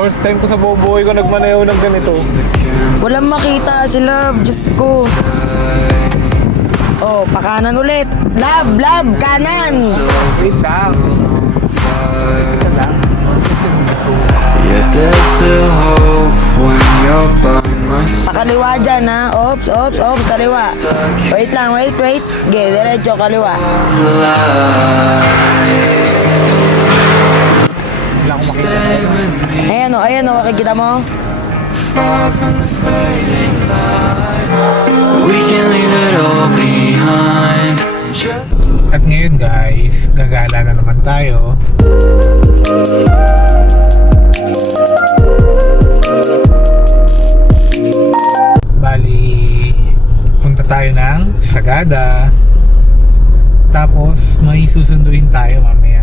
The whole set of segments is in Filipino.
First time ko sa buhay ko nagmanayaw ng ganito. Walang makita si Love, Diyos ko. Oh, pakanan ulit. Love, kanan. Wait lang. Yeah, there's still hope when you're by my side. Pakaliwa dyan, ha? Ops, kaliwa. Wait lang, wait. Okay, diretso, kaliwa. Stay with me Ayan o, makikita mo? far from the fading light. We can leave it all behind. At ngayon guys, gagala na naman tayo. Bali, punta tayo ng Sagada. Tapos may susunduin tayo mamaya.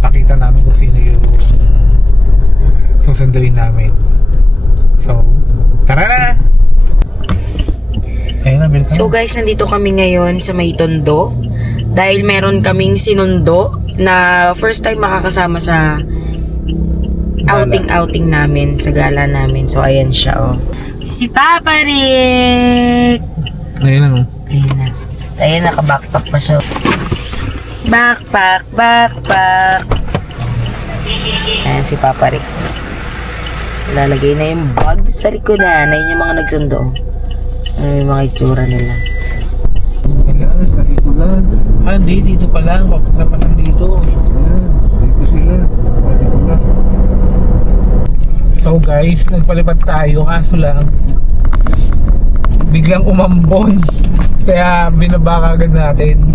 Pakita namin kung sino yung susunduin namin. So, tara na! Ayun na, bilhin ka So na. guys, nandito kami ngayon sa May Tondo. Dahil meron kaming sinundo na first time makakasama sa outing namin, sa gala namin. So ayan siya, oh. Si Papa Rick! Ayun na, no? Ayun, naka-backpack pa siya. Backpack. Ayan si Papa Rick. Lalagay na yung bag sa likodan. Ayun yung mga nagsundo. Ayun yung mga itsura nila. Sa Nicolas. Hindi, dito pa lang. Papunta pa lang dito. Dito sila. Sa Nicolas. So guys, nagpalipad tayo. Kaso lang, biglang umambon. Kaya binaba agad natin.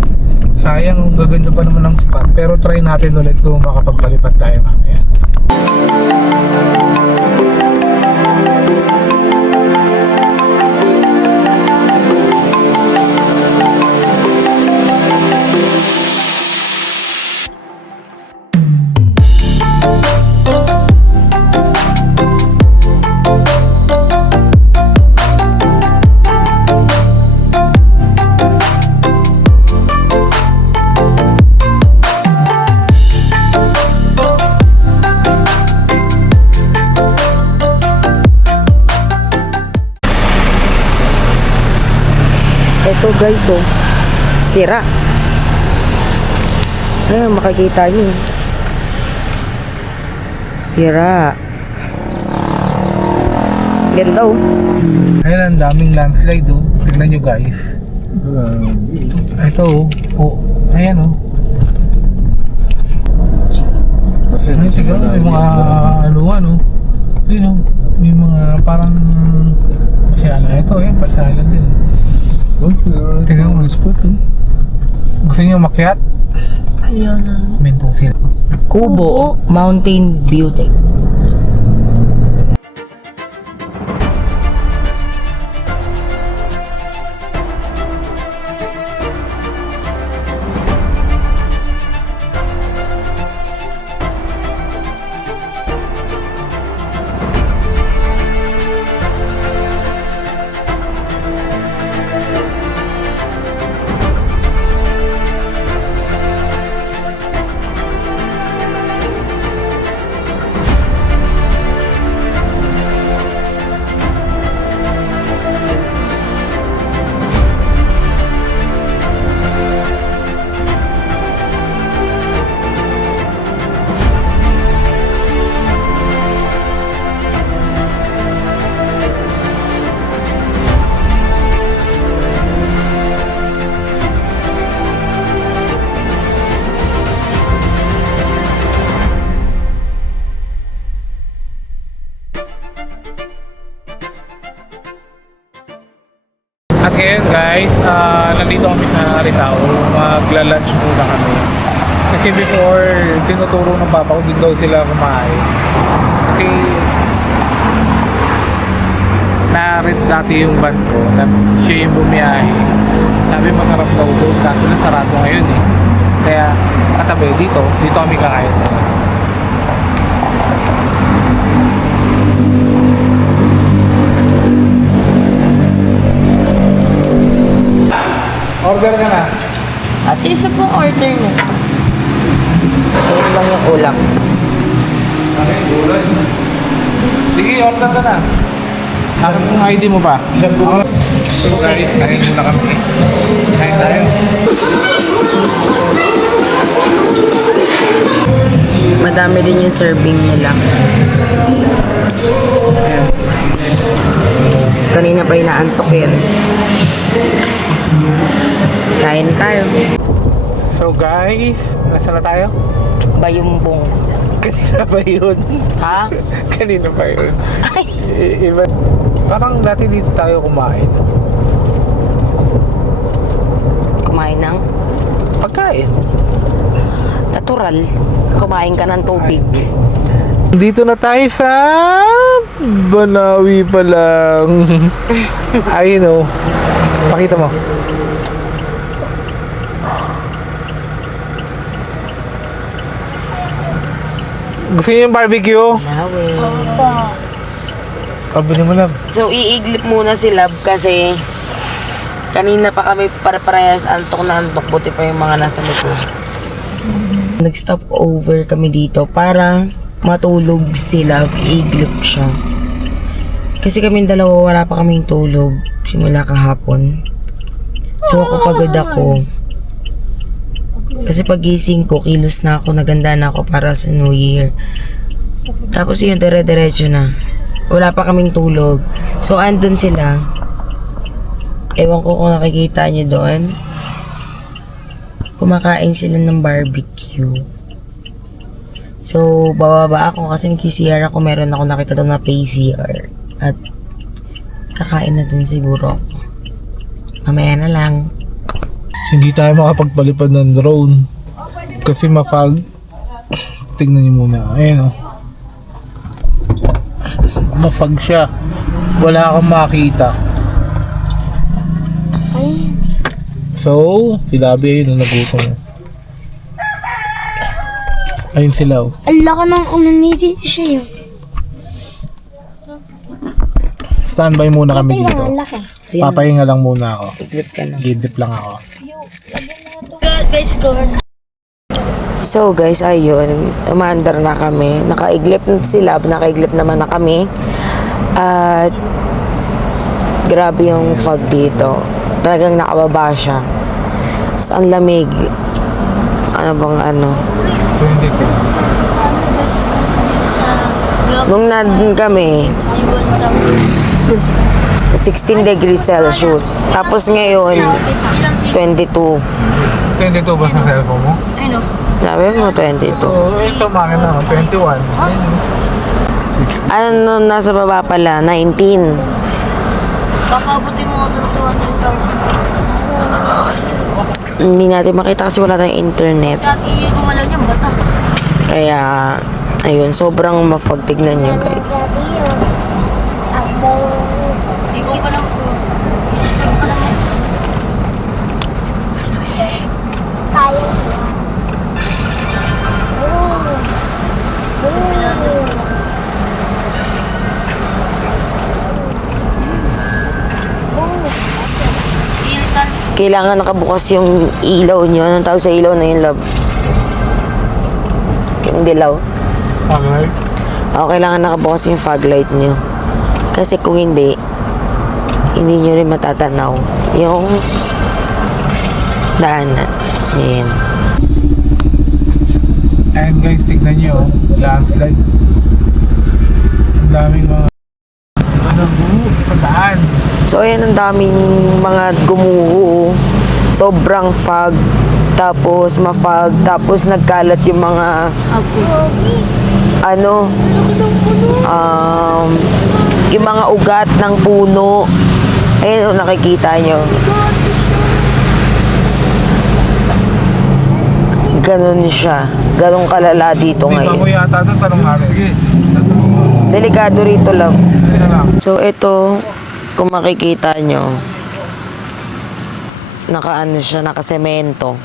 Sayang, gaganda pa naman ng spot. Pero try natin ulit kung makapagpalipad tayo mamaya. Ito guys, oh. Sira. Ayun, makikita nyo. Sira. Ganda, oh. Ayun, ang daming landslide, oh. Tignan nyo guys. Ito, oh. Ayan, oh. Ay, tignan mo, may mga ano. Ayun, oh. May mga parang pasyalan. Ito, eh, pasyalan din. Tignan mo, spot, eh. Gusto nyo makyat? Ayaw na. Mentong sila. Kubo Mountain View Deck. At ngayon guys, nandito kami sa Rizal. Magla-lunch muna kami. Kasi before, tinuturo ng papa ko, doon daw sila kumain. Kasi na-rent dati yung van ko, na siya yung bumiyahe. Sabi masarap daw doon, kaso lang sarado ngayon eh. Kaya katabi dito kami kakain. Order ka na. At isa pong order na. Ayun lang yung ulam. Sige, order ka na. Ang ID mo pa? So guys, kain muna kami. Kain tayo. Madami din yung serving nila. Ayan. Kanina pa inaantok yan. Kain tayo. So guys, nasa na tayo? Bayumbong. Kanina ba yun? Ha? Kanina ba yun? Ay! Iba. Parang dati dito tayo kumain. Kumain ng Pagkain. natural. Kumain ka ng tubig. Dito na tayo sa Banawi pa lang. I know. Pakita mo. Gusto niyo yung barbecue? Nawe. Abili mo lang. So, iiglip muna si Love kasi kanina pa kami para-parehas antok na antok. Buti pa yung mga nasa likod. Nag-stop over kami dito para matulog si Love. Iiglip siya. Kasi kaming dalawa wala pa kaming tulog simula kahapon. So, ako pagod ako. Kasi pagising ko, kilos na ako, naganda na ako para sa New Year. Tapos yun, dire-diretso na. Wala pa kaming tulog. So, andun sila. Ewan ko kung nakikita nyo doon. Kumakain sila ng barbecue. So, bababa ako kasi nag-CR ako. Meron ako nakita doon na PCR. At kakain na dun siguro ako. Mamaya na lang. Hindi tayo makapagpalipad ng drone. Kasi mafag. Tignan niyo muna. Ayan o. Mafag siya. Wala kang makita. So, si Labi ayun na nagutom. Ayun sila o. Ang laka ng uminiti siya yun. Standby muna kami dito. Ang laki. Papahinga lang muna ako. Iglip ka na. Gidip lang ako. Guys, go. So guys, ayun, umaandar na kami. Nakaiglip na si Lab, nakaiglip naman na kami. At grabe yung fog dito. Talagang nakababa siya. Saan lamig? Ano bang ano? 20 pesos. Nung nandun kami, 16 degrees Celsius. Tapos ngayon, 22. 22 ba sa cellphone mo? Sabi mo, 22. Oo, sa mga na, 21. Ano, nasa baba pala, 19. Papabuti mo ito 200,000. Hindi natin makita kasi wala tayong internet. Si Ate Iye gumalaw niyang bata. Kaya, ayun, sobrang mapagtignan nyo guys. Sabi yun. Ikaw pa lang. Isip pa lang yan. Kaya. Kailangan nakabukas yung ilaw nyo. Anong tawag sa ilaw na yun, Love? Yung dilaw. Okay. Kailangan nakabukas yung fog light nyo. Kasi kung hindi nyo rin matatanaw yung daanan. Yan. And guys, tignan nyo, landslide. Ang daming mga sa daan. So, ayan, ang daming mga gumuho. Sobrang fog. Tapos, ma-fog. Tapos, nagkalat yung mga yung mga ugat ng puno. Ayan, nakikita nyo. Ganon siya. Ganong kalala dito Hindi pa ngayon. mo yata doon, tanong namin. Sige. Delikado rito lang. Sige na lang. So, ito, kung makikita nyo, nakaano siya, nakasemento.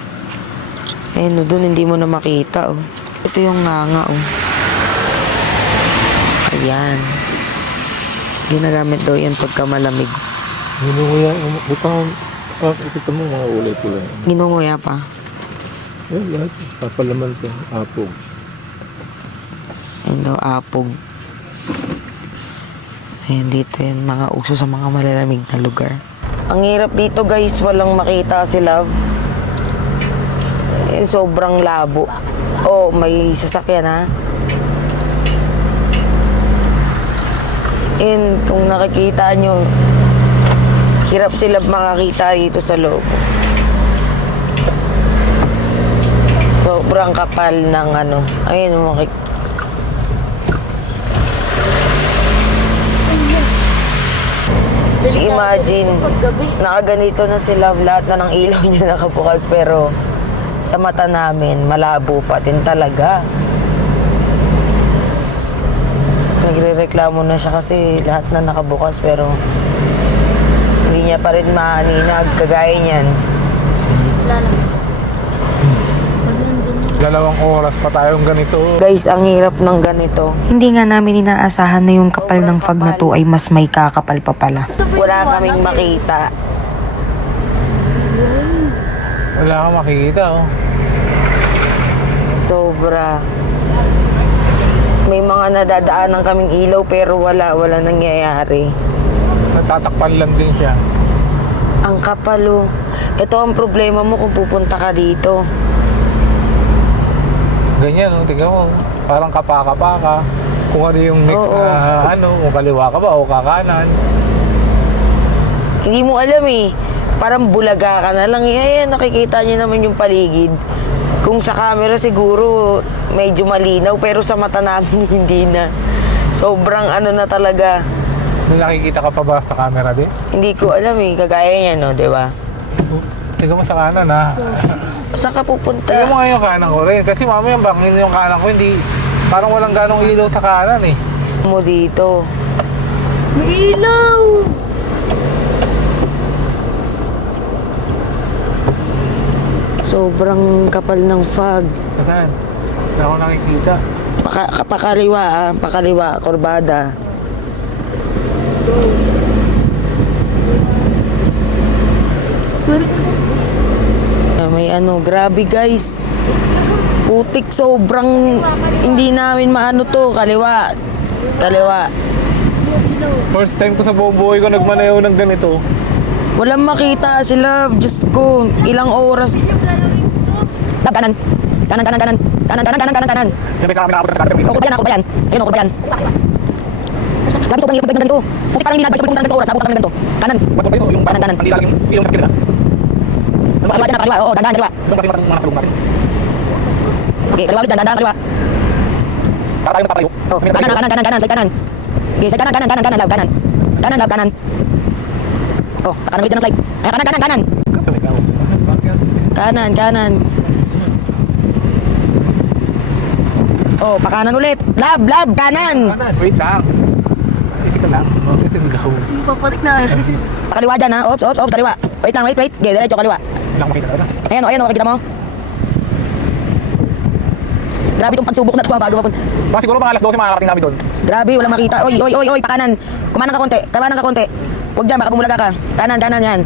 Ayun, doon hindi mo na makita, oh. Ito yung nganga, oh. Ayan. Ginagamit daw yan pagka malamig. Hindi ko yan, butang Oh, kita mo mga ulay-ulay. Ginunguya pa. Eh, lahat. Papalaman ko. Apog. Ayan daw, apog. Ayan, dito yan, mga uso sa mga malalamig na lugar. Ang hirap dito guys, walang makita si Love. Eh, sobrang labo. Oh, may sasakyan ha. And kung nakikita nyo, hirap si Love makakita dito sa loob. Sobrang kapal ng ano. Ayun, imagine, nakaganito na si Love, lahat na ng ilaw niya nakabukas, pero sa mata namin, malabo pa din talaga. Nagre-reklamo na siya kasi lahat na nakabukas, pero hindi niya pa rin maaninag, kagaya niyan. Dalawang oras pa tayong ganito. Guys, ang hirap ng ganito. Hindi nga namin inaasahan na yung kapal ng fog na to ay mas may kakapal pa pala. Wala kaming makita. Wala kang makikita, oh. Sobra. May mga nadadaanan kaming ilaw pero wala nangyayari. Natatakpan lang din siya. Ang kapalo. Ito ang problema mo kung pupunta ka dito. Ganyan, oh. Tingnan mo. Parang kapaka-paka. Kung ano yung next, Oo. kung kaliwa ka ba o kakanan. Hindi mo alam eh. Parang bulaga ka na lang. Ayan, nakikita niyo naman yung paligid. Kung sa camera siguro medyo malinaw pero sa mata namin hindi na. Sobrang ano na talaga. May nakikita ka pa ba sa camera din? Hindi ko alam eh. Kagaya niya, no? Diba? Tingnan mo sa kanan, ha. Saan ka pupunta? Tingnan mo nga yung kanan ko rin. Kasi mamaya bangin yung kanan ko, hindi, parang walang ganong ilaw sa kanan eh. Mo dito. May ilaw! Sobrang kapal ng fog. Saan? Wala ako nakikita. Pakaliwa ah. Pakaliwa. Kurbada. May ano. Grabe guys. Putik. Sobrang hindi namin maano to. Kaliwa. Kaliwa. First time ko sa buong buhay ko nagmanayaw ng ganito. Walang makita si Love. Diyos ko. Ilang oras. Love, kanan. Kanan, kanan, kanan. Kanan, kanan, kanan, kanan, kanan. Hindi ka kami nakapot ng Ako ba yan? Ako ba yan? Ayun, ako ba yan? Grabe, sobrang hirap ng ganito. Puti parang hindi nagbayas pag pumunta ng ganito oras. Abot kami ng ganito. Kanan. Ba't ba ito? Yung Kanan, kanan. pandilag yung ilaw sa kilala. Pakaliwa dyan, pakaliwa. Oo, dandan, kaliwa. Doon pati mga tulong natin. Okay, kaliwa ulit dyan, dandan, kaliwa. Para tayo nakapalayo. Kanan, kanan, kanan, kanan, side kanan. Okay, side kanan, kanan, kanan, kanan, Love, kanan. Kanan, Love, kanan. Oh, kanan ulit dyan ang slide. Ay, kanan, kanan, kanan. Kanan, kanan. Oh, pakanan ulit. Love, Love, kanan. Wait lang. Isip ka lang. Isigaw. Sige, papatik na. Pakaliwa dyan ha. Oops, oops, oops, kaliwa. Wait lang, wait, wait. Okay, diretso, kaliwa. Wala akong makita na. Ayan o, kita mo. Grabe itong pagsubok na ito bago mapunta. Baka siguro mga alas 12 makakarating namin doon. Grabe, walang makita. Oy, oy, oy, oy, pakanan. Kumanan ka konti, kanan ka konti. Huwag dyan, baka bumulaga ka. Kanan, kanan yan.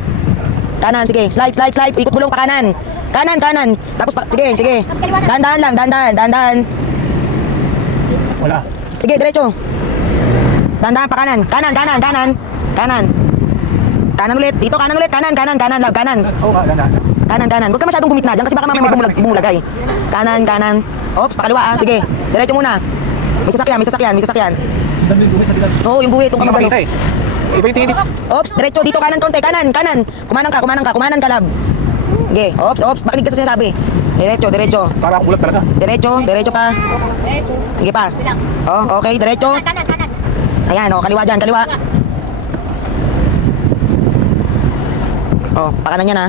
Kanan, sige. Slide, slide, slide. Ikot gulong, pakanan. Kanan, kanan. Tapos, sige, sige. Dahan-dahan lang, dahan-dahan, dahan-dahan. Wala. Sige, diretso. Dahan-dahan, pakanan. Kanan, kanan, kanan. Kanan. Kanan ulit. Dito, kanan ulit. Kanan, kanan, kanan, Love, kanan. Oo, ganda. Kanan, kanan. Huwag ka masyadong gumit na dyan kasi baka mamaya may bumulagay. Kanan, kanan. Oops, pakaliwa ah. Sige, diretso muna. May sasakyan, may sasakyan, may sasakyan. Oo, yung guhit, yung Hindi kamabalo. makita eh. Iba yung tingin. Oops, diretso dito, kanan konti, kanan, kanan. Kumanan ka, kumanan ka, kumanan ka, Love. Okay, oops, oops, makinig ka sa sinasabi. Diretso, diretso. Para ako bulat talaga. Diretso, diretso pa. Sige pa. Oh, okay, diretso. Kanan, kanan. Ayan, oh, kaliwa dyan, kaliwa. Oh, pakanan yan ha.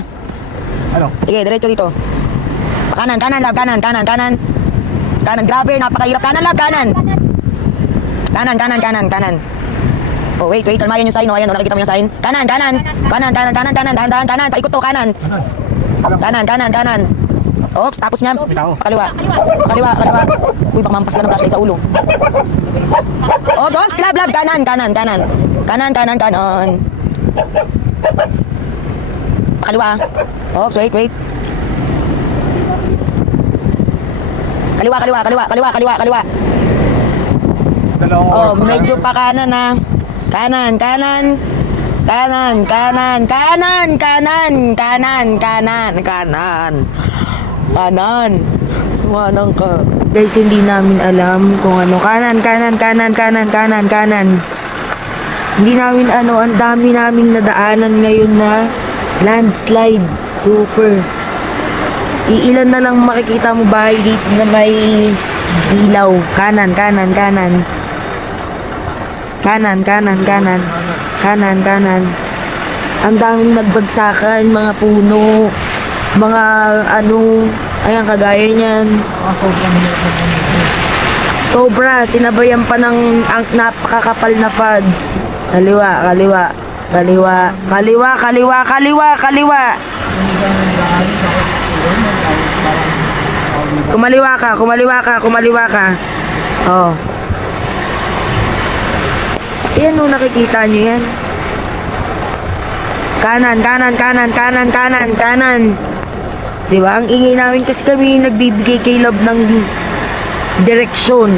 Ano? Sige, diretso dito. Pakanan, kanan, Love, kanan, kanan, kanan. Kanan, grabe, napakahirap. Kanan, Love, kanan. Kanan, kanan, kanan, kanan. Oh, wait, wait, kalmayan yung sign, oh, ayan, oh, nakikita mo yung sign. Kanan, kanan. Kanan, kanan, kanan, kanan, dahan, kanan. Paikot to, kanan. Kanan, kanan, kanan. Oops, tapos niya. Pakaliwa. Pakaliwa, pakaliwa. Uy, baka mampas ka ng flashlight sa ulo. Oops, oops, Love, Love, kanan, kanan, kanan. Kanan, kanan, kanan. kaliwa. Oops, wait. Kaliwa. Dalawang Oh, oras pa medyo lang. pa kanan na. Kanan. Tumanang ka. Guys, hindi namin alam kung ano. Kanan. Hindi namin ang dami naming nadaanan ngayon na landslide. Super. Iilan na lang makikita mo bahay dito na may ilaw. Kanan. Ang daming nagbagsakan, mga puno, mga ayan, kagaya niyan. Sobra, sinabayan pa ng ang napakakapal na pad. Kaliwa. Kumaliwa ka. Oh. Ayan o, nakikita nyo yan. Kanan. Diba? Ang ingay namin kasi kami nagbibigay kay Love ng direksyon.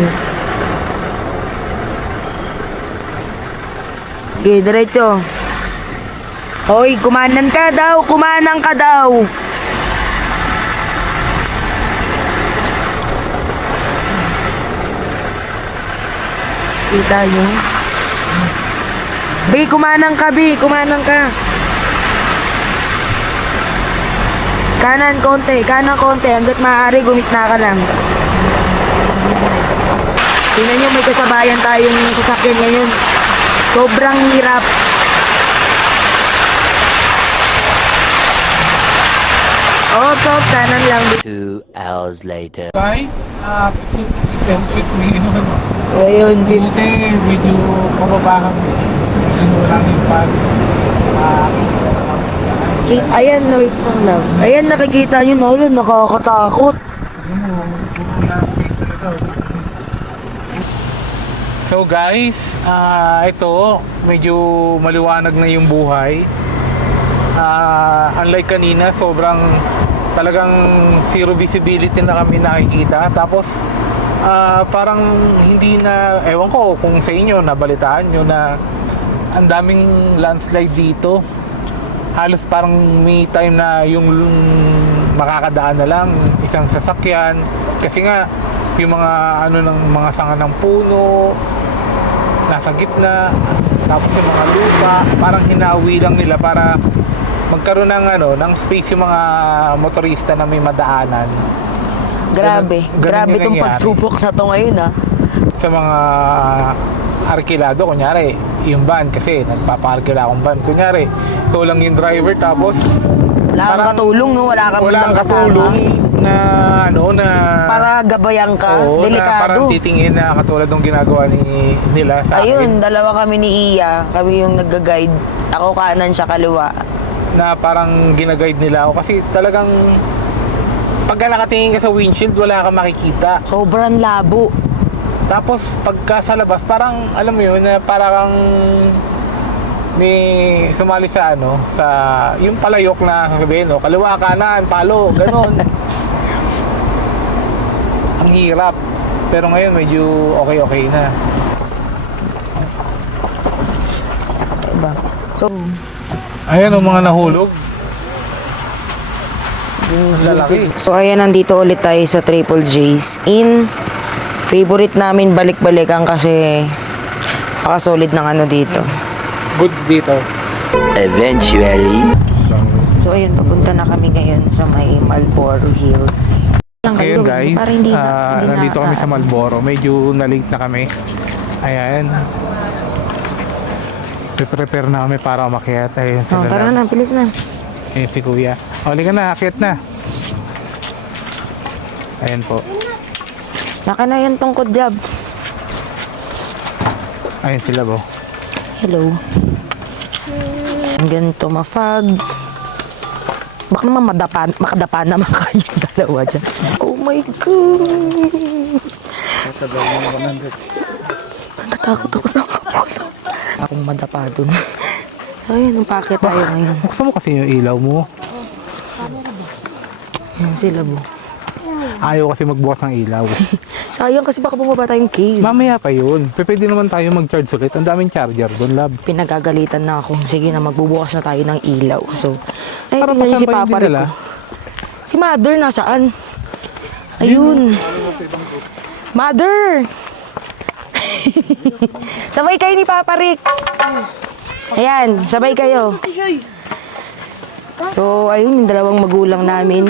Okay, diretso. Hoy, kumanan ka daw. Kita nyo? Be, kumanang ka. Kanan konti. Hanggat maaari, gumitna ka lang. Tingnan nyo, may kasabayan tayong sasakyan ngayon. Sobrang hirap. Ops, kanan lang. 2 hours later. Guys, selfies me. Ayun, Buti, medyo pababa kami. Wala na yung pad. ayan, wait lang lang. Ayan, nakikita nyo na, wala, nakakatakot. So guys, ito, medyo maliwanag na yung buhay. Unlike kanina, sobrang talagang zero visibility na kami nakikita. Tapos, parang hindi na, ewan ko kung sa inyo, nabalitaan nyo na ang daming landslide dito. Halos parang may time na yung makakadaan na lang isang sasakyan. Kasi nga, yung mga ng mga sanga ng puno nasa gitna, tapos yung mga lupa parang hinawi lang nila para magkaroon ng space yung mga motorista na may madaanan. Grabe Ganun yung tong nangyari. pagsubok na to ngayon Sa mga arkilado, kunyari yung van, kasi nagpapaarkila akong van, kunyari ikaw lang yung driver, tapos Wala kang parang katulong, no? Wala kang lang kasama. katulong na Para gabayan ka, oo, na parang delikado. titingin na katulad ng ginagawa nila sa Ayun, akin, dalawa kami ni Iya. Kami yung nagga-guide. Ako kanan, siya kaliwa. na parang ginaguide nila ako kasi talagang pagka nakatingin ka sa windshield wala kang makikita. Sobrang labo. Tapos pagka sa labas parang alam mo yun na parang may sumali sa sa yung palayok na sasabihin, kaliwa, kanan, palo, ganon. Ang hirap. Pero ngayon medyo okay na. Diba? So, Ayan ang mga nahulog. Lalaki. So ayan, nandito ulit tayo sa Triple J's in favorite namin balik-balikan kasi solid ng dito. Goods dito. Eventually. So ayun, papunta na kami ngayon sa may Marlboro Hills. Ayun guys, Para hindi na nandito kami sa Marlboro. Medyo na-late na kami. Ayan. Prepare na kami para umakyat. Ayun, sila Tara lang. na, bilis na. Ayun si kuya. Oli ka na, akyat na. Ayan po. Naka na yan tungkod job. Ayun sila po. Hello. Ang ganito, mafag. Baka naman makadapa naman kayong dalawa dyan. Oh my God. Natatakot ako sa mga pulo. Akong madapa dun. Ayun, ang packet tayo ngayon. Buksan mo kasi yung ilaw mo. Ayan sila po. Ayaw kasi magbukas ng ilaw. Sayang kasi baka bumaba tayong cave. Mamaya pa yun. Pwede naman tayo mag-charge ulit. Ang daming charger doon, lab. Pinagagalitan na ako. Sige na, magbubukas na tayo ng ilaw. So, ay, Para tingnan niyo si pasampayin Papa din nila. Rico. Si Mother nasaan? Ayun. Mother! Sabay kayo ni Papa Rick. Ayan, sabay kayo. So, ayun yung dalawang magulang namin.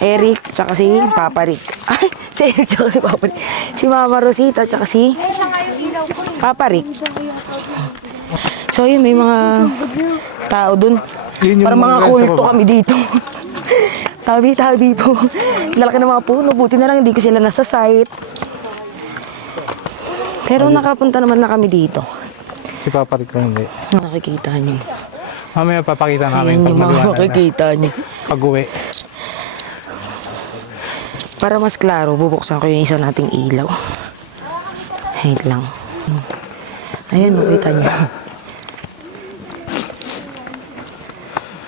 Eric, tsaka si Papa Rick. Ay, si Eric, tsaka si Papa Rick. Si Mama Rosita, tsaka si Papa Rick. So, yun, may mga tao dun. Yun yung Parang mga mga kulto sa baba. kami dito. Tabi-tabi po. Lalaki ng mga puno. Buti na lang hindi ko sila nasa site. Pero nakapunta naman na kami dito. Si Papa Rick lang hindi. Nakikita niyo. Mamaya papakita namin Ayan pag yung mga maliwanag na. makikita niyo. Pag-uwi. Para mas klaro, bubuksan ko yung isa nating ilaw. Wait lang. Ayan, makita niyo.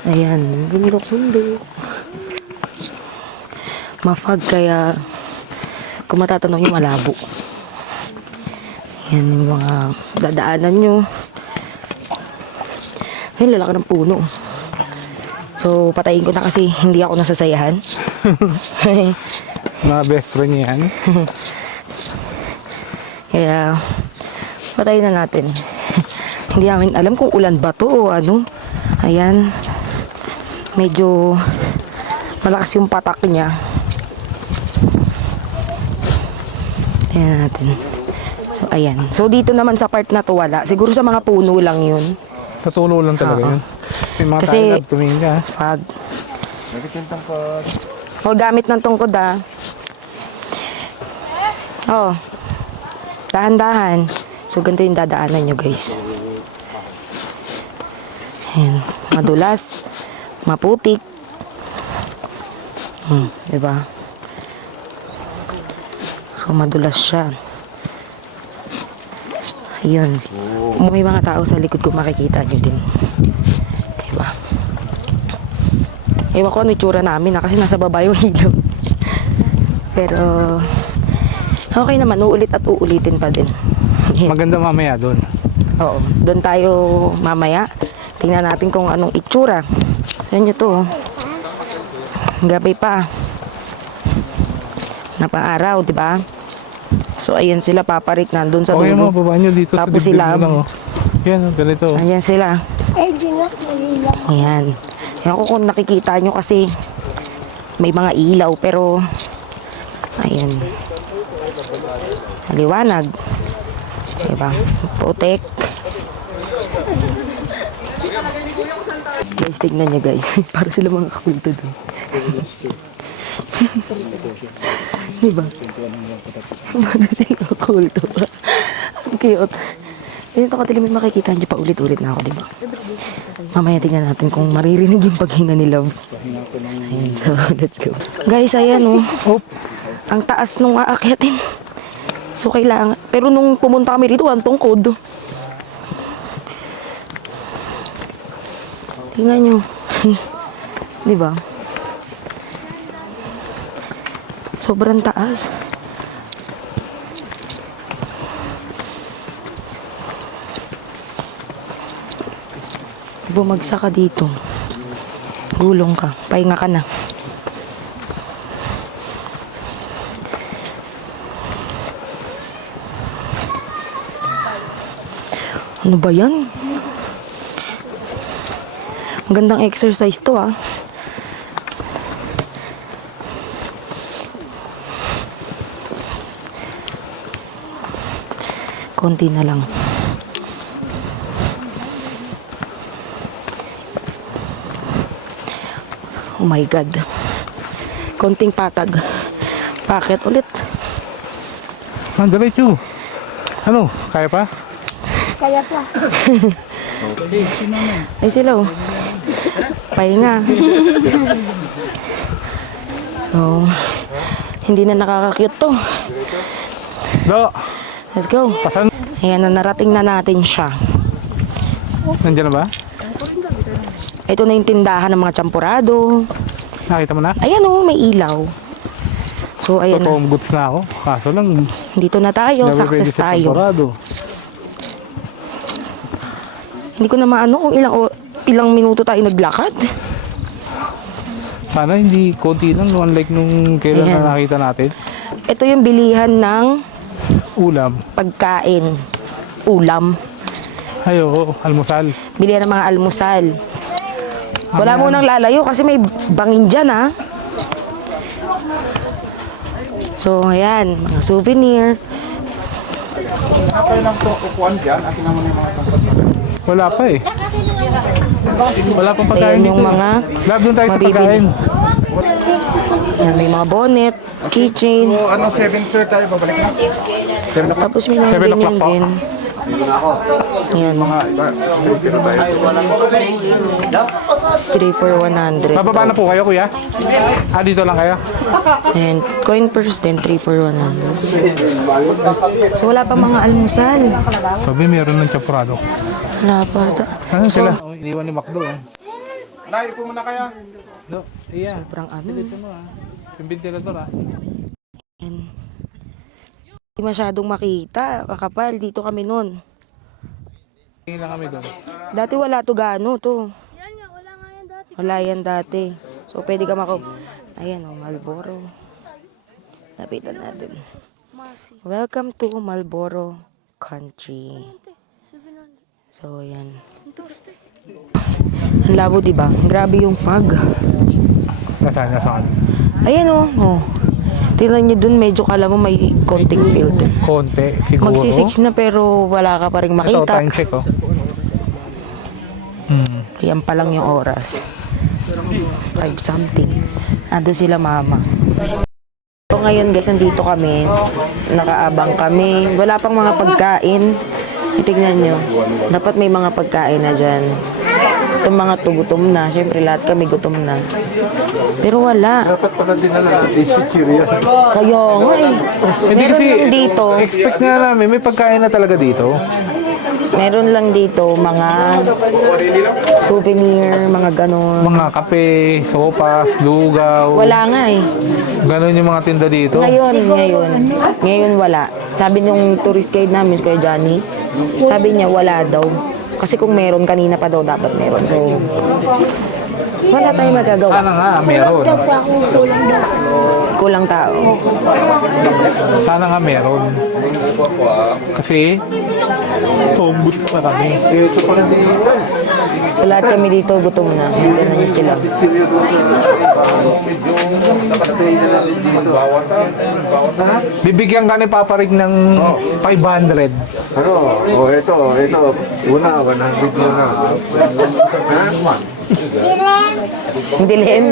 Ayan, bundok-bundok. Mafag kaya kung matatanong nyo, malabo. Yan yung mga dadaanan nyo. Ayun, lalaki ng puno. So, patayin ko na kasi hindi ako nasasayahan. Mga best friend niya yan. Kaya, patayin na natin. Hindi namin alam kung ulan ba to o ano. Ayan. Medyo malakas yung patak niya. Ayan natin. So, ayan. So, dito naman sa part na to wala. Siguro sa mga puno lang yun. Sa tulo lang talaga yun. May mga Kasi- tayo lab, tumingin ka. Pag... O, gamit ng tungkod ah. Oh. Dahan-dahan. So, ganito yung dadaanan nyo, guys. Ayan. Madulas. Maputik. Diba? So, madulas siya. Ayun. May mga tao sa likod ko, makikita nyo din. Diba? Ewan ko ano itsura namin kasi nasa baba yung ilaw. Pero, okay naman. Uulit at uulitin pa din. Maganda mamaya doon. Oo. Doon tayo mamaya. Tingnan natin kung anong itsura. Yan nyo to. Gabi pa. Napaaraw, di ba? So, ayan sila, Papa Rick, nandun sa Okay mga dulo. baba nyo dito Tapos sa dibdib sila- nyo lang. Oh. Yan, ganito. Ayan sila. Ayan. Ayan ko kung nakikita nyo kasi may mga ilaw, pero ayan. Liwanag. Diba? Protect. Guys, tignan nyo guys. Para sila mga kakulto doon. Diba? Para sila kakulto. Ang cute. Ganito katilim yung makikita nyo pa ulit-ulit na ako, diba? Mamaya tingnan natin kung maririnig yung paghinga ni Love. Ayan, so let's go. Guys, ayan oh. Ang taas nung aakyatin. So kailangan, pero nung pumunta kami dito, ang tungkod. Tingnan nyo. Diba? Sobrang taas. Bumagsak ka dito. Gulong ka. Pahinga ka na. Ano ba yan? Magandang exercise to ah. Konti na lang. Oh my God. Konting patag. Bakit ulit? Diretso. Ano? Kaya pa? Ay sila oh. Pahinga. Oh. Hindi na nakaka-cute to. Do! Let's go. Pasan? Ayan na, narating na natin siya. Nandiyan na ba? Ito na yung tindahan ng mga champurado. Nakita mo na? Ayan oh, may ilaw. So, ayan na. Totoong goods na ako. Kaso lang, Dito na tayo, hindi pwede success sa tayo. temporado. Hindi ko na maano kung ilang minuto tayo naglakad. Sana hindi konti lang, unlike nung kailan Ayan. na nakita natin. Ito yung bilihan ng Ulam. pagkain. Ulam. Ay, oo, almusal. Bilihan ng mga almusal. Wala mo nang lalayo kasi may bangin dyan ha. So, ayan, mga souvenir. Wala pa eh. Wala pang pagkain Ayan yung dito. mga Lab, doon tayo sa mabibili. pagkain. Ayan, may mga bonnet, keychain. Ano, 7 sir tayo, babalik na. Tapos may mga 7 o'clock ganyan po. din. Ayan, Mga iba, pero tayo. 3 for 100. Bababa na po kayo, kuya? Dito lang kayo? And coin purse din, 3 for 100. So wala pa mga almusal. Sabi, meron ng champurado. Wala pa. Ano sila? Iniwan ni Macdo eh. Layo po muna kaya. No, iya. Sobrang ano. Dito mo ah. Yung ventilador ah. Ayan. Hindi masyadong makita. Kakapal, dito kami nun. Tingin lang kami doon. Dati wala to gaano to. Yan nga, wala nga yan dati. Wala yan dati. So pwede ka Ayan oh, Marlboro. Lapitan natin. Welcome to Marlboro Country. So ayan. Ang labo diba? Grabe yung fog. Nasaan? Ayan oh. Oh. Tingnan nyo dun, medyo kala mo may konting filter. Konti, siguro. Magsi-6 na pero wala ka pa rin Ito, makita. time check oh. Ayan pa lang yung oras. 5 something. Ando sila mama. So ngayon guys, nandito kami. Nakaabang kami. Wala pang mga pagkain. Itignan nyo. Dapat may mga pagkain na dyan. Itong mga gutom na. Siyempre lahat kami gutom na. Pero wala. Dapat pala dinala natin si Chiria. Kaya nga eh. Meron lang dito. Expect nga namin, may pagkain na talaga dito. Meron lang dito mga souvenir, mga ganon. Mga kape, sopas, lugaw. Wala nga eh. Ganon yung mga tinda dito. Ngayon wala. Sabi nung tourist guide namin, Kuya Johnny, sabi niya wala daw. Kasi kung meron, kanina pa daw dapat meron. So, wala tayong magagawa. Sana nga, meron. Kulang tao. Sana nga meron. Kasi, tomboots na kami. So, lahat kami dito gutom na. Hindi na sila. Bibigyan ka ni Papa Rick ng 500. Ano? Oh, ito. Una, 100 muna. Ang dilim.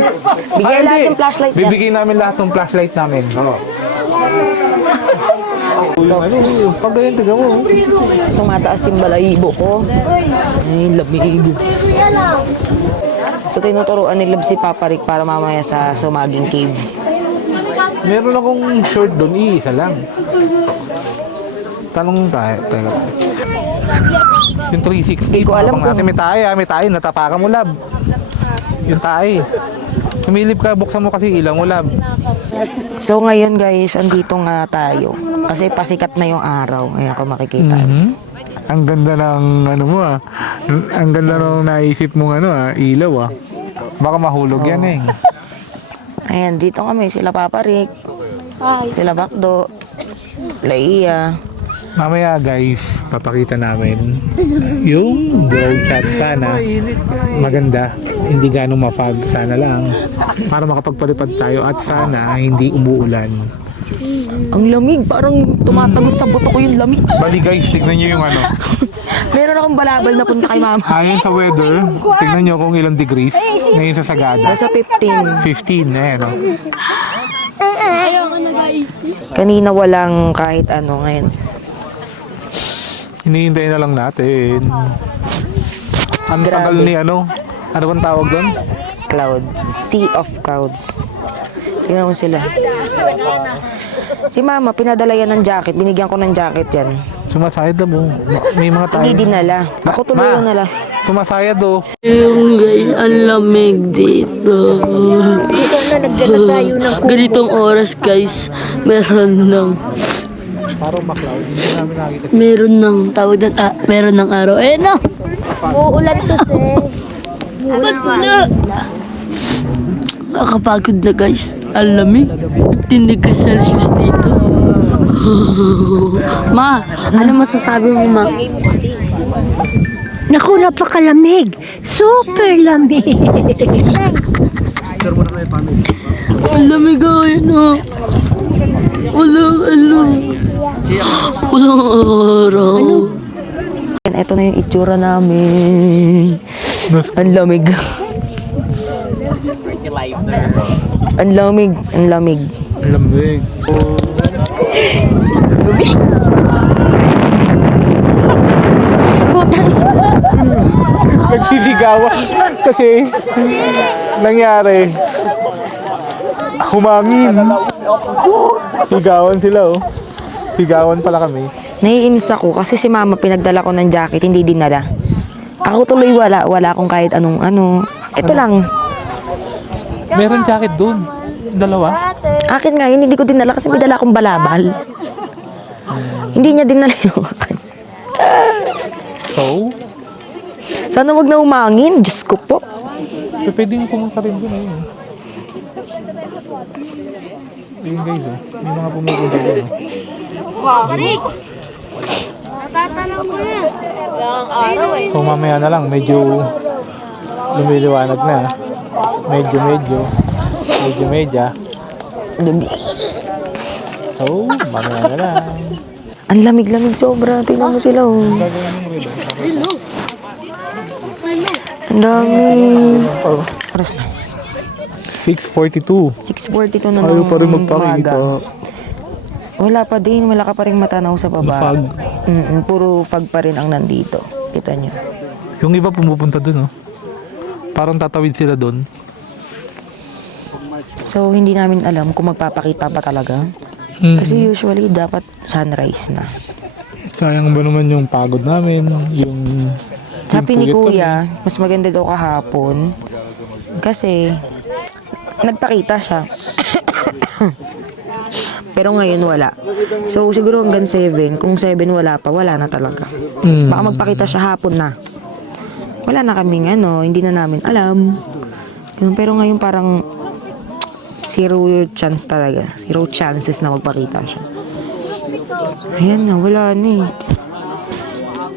Bigyan lahat yung flashlight niya. Bibigyan namin lahat ng flashlight namin. Oo. Pag ganyan, tiga mo. Tumataas yung balahibo ko. Ay, lamig. So, tinuturuan ni Lab si Papa Rick para mamaya sa Sumaging Cave. Meron akong short doon, iisa lang. Tanong tayo. Teka. Yung 360. Hindi ko alam natin. May tayo. Natapakan mo, Lab. Yung tayo. Sumilip ka, buksan mo kasi ilang mo, Lab. So, ngayon guys, andito nga tayo. Kasi pasikat na yung araw. Ayan, kung makikita. Ang ganda ng ano mo ah. Ang ganda ng naisip mong ilaw ah. Baka mahulog yan eh. Ayan, dito kami. Sila Papa Rick. Sila Bakdo. Laia. Mamaya guys, papakita namin yung drone shot. Sana maganda, hindi ganong mapag. Sana lang para makapagpalipad tayo at sana hindi umuulan. Ang lamig. Parang tumatagos sa buto ko yung lamig. Bali guys, tignan nyo yung Meron akong balabal na punta kay mama. ayon sa weather, tignan nyo kung ilang degrees ngayon sa Sagada. Nasa 15. 15 na yan. Ayoko na guys. Kanina walang kahit ano. Ngayon. Hinihintay na lang natin. Ang tagal ni ano bang tawag doon? Clouds. Sea of clouds. Tingnan mo sila. Si mama, pinadala yan ng jacket. Binigyan ko ng jacket yan. Sumasahid na mo. May mga tayo. Hindi dinala. Ako tuloy Ma. yung nala. Sumasayad oh. Yung guys, ang lamig dito. Ganitong oras guys, Parang maklaw, hindi namin nakikita. meron ng tawag doon, meron ng araw. Eh no! Uulan to, sir. Ba't wala? Nakakapagod na guys. Ang lamig. 15 degrees Celsius dito. Ma, ano masasabi mo ma? Naku, napakalamig. Super lamig. Ang lamig ayun oh. Walang araw. Ito na yung itsura namin. Ang lamig. Ang lamig. Ang lamig. Lamig. Nagsisigawan kasi nangyari humangin. Sigawan sila oh. Sigawan pala kami. Naiinis ako kasi si mama pinagdala ko ng jacket, hindi dinala. Ako tuloy wala akong kahit anong ano. Ito lang. Meron jacket doon. Dalawa. Akin nga, yun, hindi ko dinala kasi may dala akong balabal. Hindi niya dinala yung akin. So, Sana wag na umangin. Diyos ko po. pwedeng pumunta rin doon ayun. Ayun guys oh. May mga pumupunta doon oh. Marik! Natatanaw ko na. Walang araw eh. So mamaya na lang, medyo lumiliwanag na. Medyo. So, mamaya na lang. Ang lamig-lamig sobra. Tingnan mo sila oh. Ang dami. Oh, Oras na. 6:42. 6:42 na Ayaw pa rin ng magpakita. umaga. Wala pa din. Wala ka pa rin matanaw sa baba. Fog. Puro fog pa rin ang nandito. Kita nyo. Yung iba pumupunta dun oh. Parang tatawid sila dun. So, hindi namin alam kung magpapakita pa talaga. Kasi usually, dapat sunrise na. Sayang ba naman yung pagod namin, yung... Sabi ni puyat Kuya, mas maganda daw kahapon. Kasi, nagpakita siya. Pero ngayon wala. So, siguro hanggang 7. Kung 7 wala pa, wala na talaga. Baka magpakita siya hapon na. Wala na kaming hindi na namin alam. Pero ngayon parang zero chance talaga. Zero chances na magpakita siya. Ayan na, wala na eh.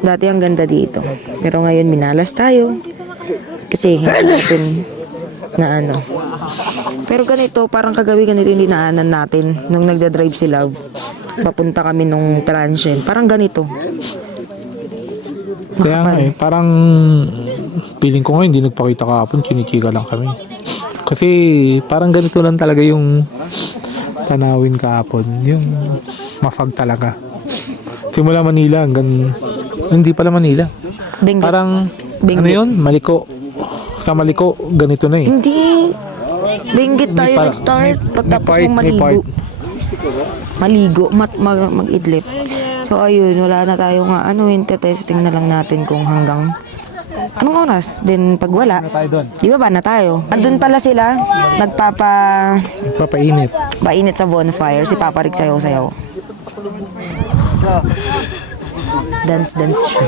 Dati ang ganda dito. Pero ngayon minalas tayo. Kasi hindi natin na Pero ganito, parang kagabi ganito yung dinaanan natin nung nagda-drive si Love. Papunta kami nung transient. Parang ganito. Kaya nga eh, parang feeling ko nga hindi nagpakita kahapon, chinichika lang kami. Kasi parang ganito lang talaga yung tanawin kahapon, yung mafag talaga. Simula Manila hanggang, hindi pala Manila. Benguet. Parang, Benguet. ano yun, Maliko. Sa Maliko, ganito na eh. Hindi. Benguet tayo May nag-start. Pagtapos part, mong may part. maligo. Mag-idlip. So ayun, wala na tayo nga. Testing na lang natin kung hanggang anong oras. Then pag wala, di ba na tayo? Andun pala sila, Papainit. painit sa bonfire. Si Papa Rick sayaw-sayaw. Dance siya.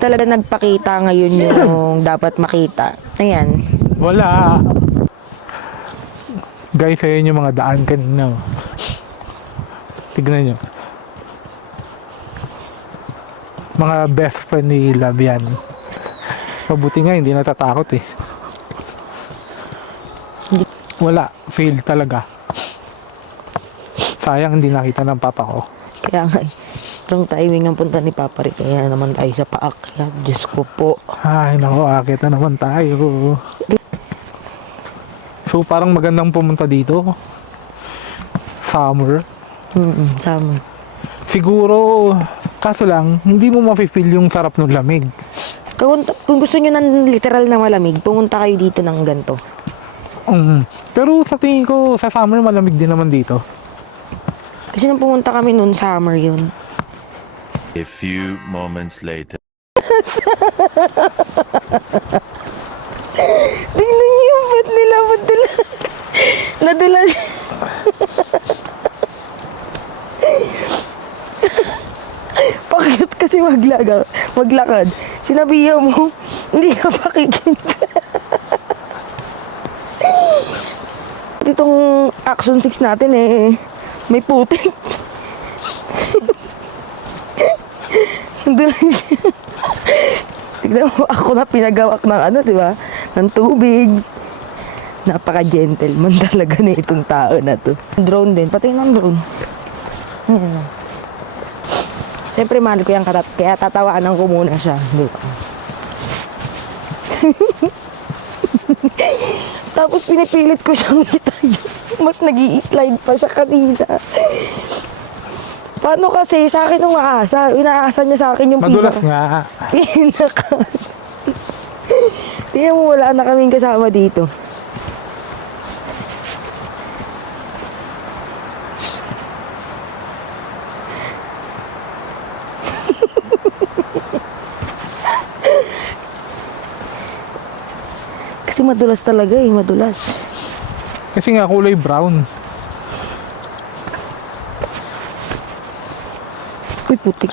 Talaga nagpakita ngayon yung dapat makita. Ayan. Wala. Guys, ayun yung mga daan kanina. Tignan nyo. Mga best friend ni Love yan. Mabuti nga, hindi natatakot eh. Wala, fail talaga. Sayang hindi nakita ng papa ko. Kaya nga eh. Wrong timing ang punta ni Papa Rick. Kaya naman tayo sa paakyat. Diyos ko po. Ay, naku, akit na naman tayo. So, parang magandang pumunta dito. Summer. Summer. Siguro, kaso lang, hindi mo mafe-feel yung sarap ng lamig. Kung gusto nyo ng literal na malamig, pumunta kayo dito ng ganito. Pero sa tingin ko, sa summer malamig din naman dito. Kasi nung pumunta kami noon, summer yun. A few moments later. Tingnan niyo yung ba't nila, madulas. Nadulas. Bakit kasi maglakad? Sinabihan mo, hindi ka pakikinig. Ditong Action 6 natin eh, may putik. Nadulas siya. Tignan mo, ako na pinagawak ng ano, di ba? Ng tubig. Napaka-gentleman talaga na itong tao na to. Drone din, pati ng drone. Ayan na. Siyempre, mahal ko yung kaya tatawaanan ko muna siya. Di ba? Tapos pinipilit ko siyang itayo. Mas nag-i-slide pa siya kanina. Paano kasi sa akin umaasa? Inaasa niya sa akin yung Madulas nga. pinaka. Tingnan mo, wala na kaming kasama dito. Kasi madulas talaga eh, madulas. Kasi nga kulay brown. Uy, putik.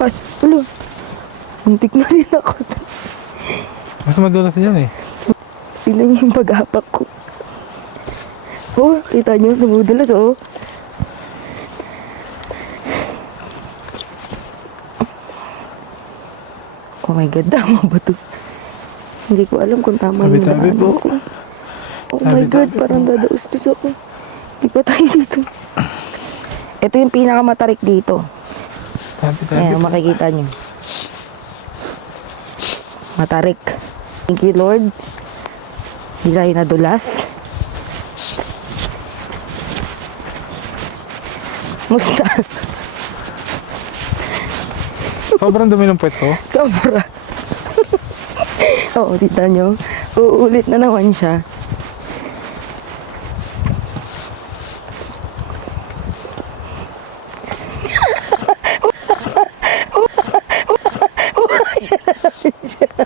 Ay, ulo. Muntik na rin ako. Mas madulas yan eh. Tingnan niyo yung pag-hapak ko. Oh, kita niyo, namudulas oh. Oh my God, tama ba to? Hindi ko alam kung tama yung Sabi-sabi daan po. ko. Oh my God, parang dadaus-dus ako. Di pa tayo dito. Ito yung pinakamatarik dito. Ayan, makikita nyo. Matarik. Thank you, Lord. Hindi tayo nadulas. Musta? Sobrang dumi ng puwet ko. Sobra. Oo, tita nyo. Uulit na naman siya.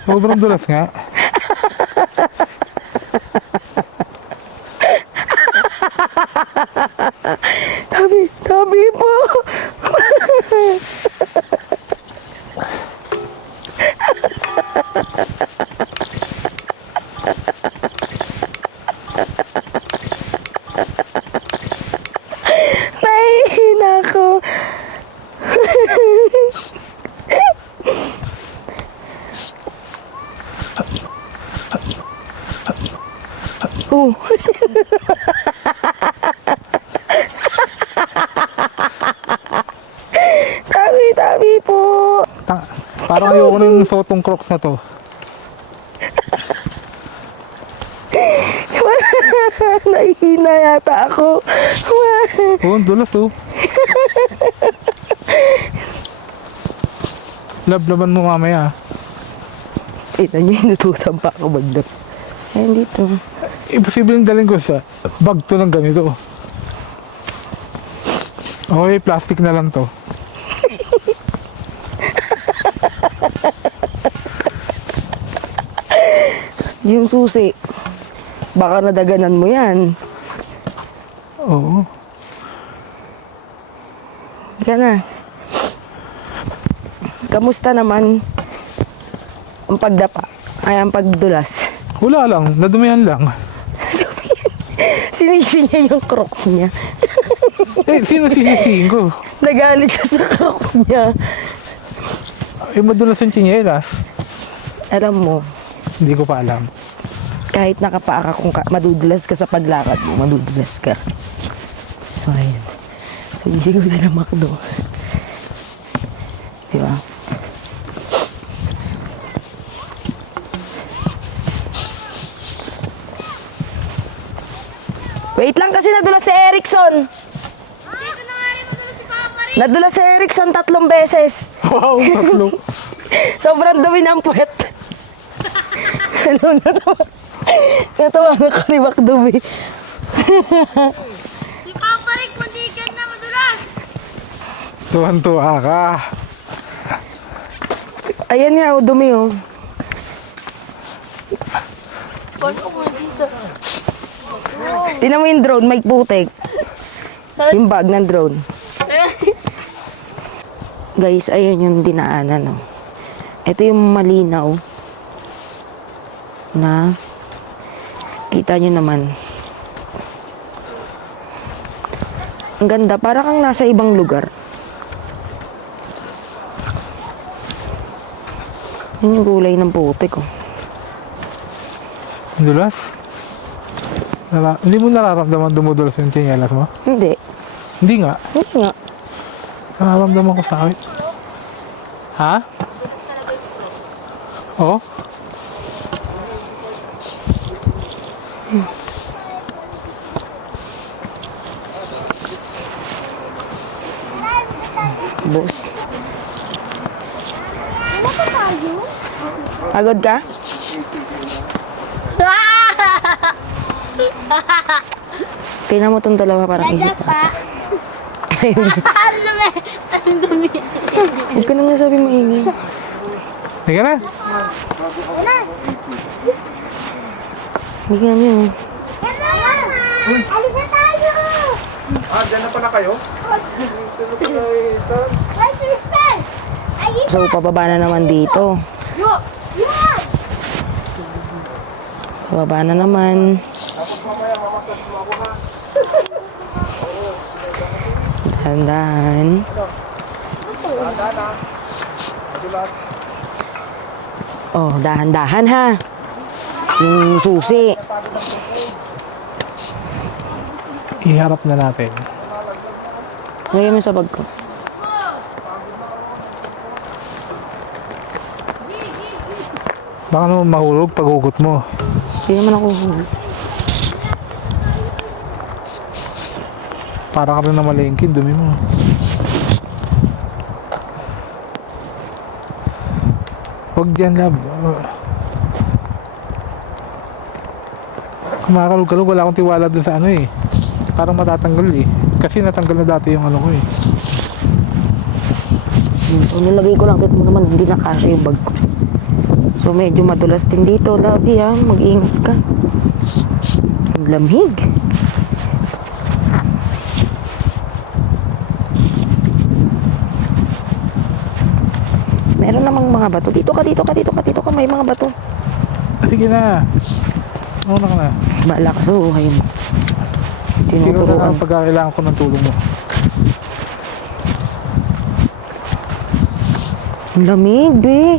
Sobrang dulas nga. Tabi po. Nahihina ako. Oh. Tabi po. Parang ayoko ng sotong crocs na to. Nahihina yata ako. Oo, ang dulas oh. Lablaban mo mamaya. Tignan nyo, inutusan pa ako maglap. Ayun dito. Imposibleng dalhin ko sa bag to ng ganito. Okay, plastic na lang to. Yung susi. Baka nadaganan mo yan. Oo. Ika na. Kamusta naman ang pagdapa? Ay, ang pagdulas. Wala lang, nadumihan lang. Sinisi niya yung crocs niya. Eh, sino sisisihin ko? Nagalit siya sa crocs niya. Eh, madulas yung tsinelas. Alam mo, Hindi ko pa alam. kahit nakapaa ka, kung madudulas ka sa paglakad mo, madudulas ka. So, ayun. Nagising ko na ng McDo. Diba? Wait lang kasi nadulas si Erickson. Nadulas si Erickson 3 beses. Wow, tatlong. Sobrang dumi ng puwet. Ano, natawa na ka ni Makdumi. Si Papa Rick, hindi ka na madulas. Tuwan-tuwa ka. Ayan nga, oh, dumi oh. Tingnan mo yung drone, may putik. Yung bag ng drone. Guys, ayun yung dinaanan oh. Ito yung malinaw na kita nyo naman. Ang ganda, para kang nasa ibang lugar. Yun yung kulay ng putik oh. Dulas? Hindi mo nararamdaman dumudulas yung tsinelas mo? Hindi. Hindi nga. Hindi nga. Nararamdaman ko sa akin. Ha? Oo? Boss. Pagod ka? Tingnan mo itong dalawa parang isip pa. Ang dumi. Ang dumi. Huwag ka nang sabi maingay. Hindi ka na? Bigyan niyo. Alis na tayo. Diyan na pala kayo? Ay, Tristan. Ayun. So, pababa na naman dito. Yan. Pababa na naman. Dahan-dahan. Oh, dahan-dahan ha. Yung susi. Iharap na natin. Lagay mo sa bag ko. Baka naman mahulog pag hugot mo. Hindi naman ako hulog. Para ka rin na malengke, dumi mo. Huwag dyan, love. Kumakalog-kalog, wala akong tiwala dun sa ano eh. Parang matatanggal eh. Kasi natanggal na dati yung ano ko eh. So, nilagay ko lang. Kahit mo naman, hindi nakasya yung bag ko. So, medyo madulas din dito. Labi ha, mag-iingat ka. Ang lamig. Meron namang mga bato. Dito ka. May mga bato. Sige na. Mauna ka na. Baala ka sa buhay mo. Siguro na Tinuturuan. pagka kailangan ko ng tulong mo. Ang lamig, be.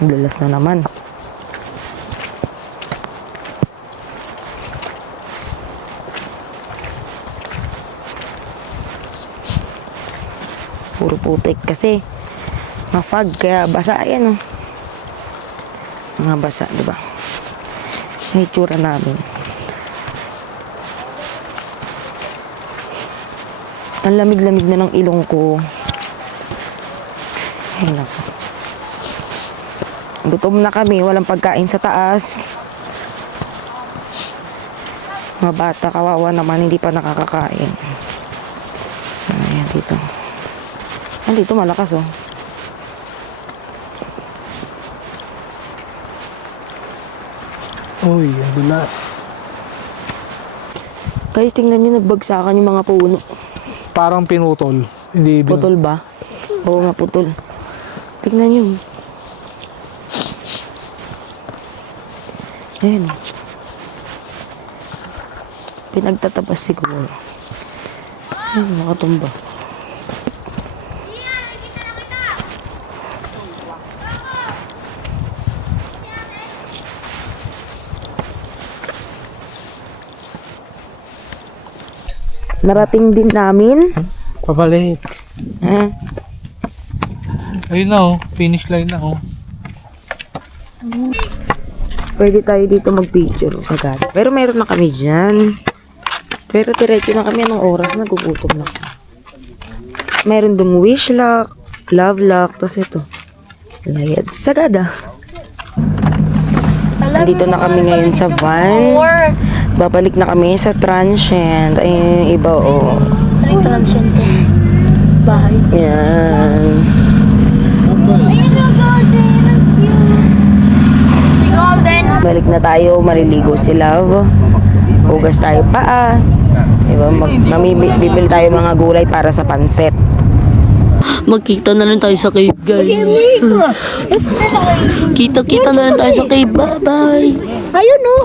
Ang lalas na naman. Puro putik kasi mafag kaya basa yan oh. Mga basa, di ba? Yung itsura namin. Ang lamig-lamig na ng ilong ko. Ay naku. Gutom na kami, walang pagkain sa taas. Mga bata, kawawa naman, hindi pa nakakakain. Ayan, dito. Dito malakas oh. Uy, ang dulas. Guys, tingnan nyo, nagbagsakan yung mga puno. Parang pinutol. Hindi Putol ba? Oo nga, putol. Tingnan nyo. Ayan o. Pinagtatabas siguro. Ayan, nakatumba. Narating din namin. Pabalik. Ayun na oh. Finish line na oh. Pwede tayo dito mag-picture sa gata. Pero meron na kami dyan. Pero diretso na kami. Anong oras? Nagugutom na. Meron dong wish lock, love lock, tapos ito. Layad Sagada. Nandito na kami ngayon sa van. Babalik na kami sa transient. Ay, yung iba oh. Ay, transient eh. Bahay. Yan. Ayun yung golden. Ang cute. Si golden. Balik na tayo. Maliligo si Love. Hugas tayo paa. Diba? Bibili tayo mga gulay para sa pansit. Magkita na lang tayo sa cave, guys. Kita-kita na lang tayo sa cave. Bye-bye. Ayun oh.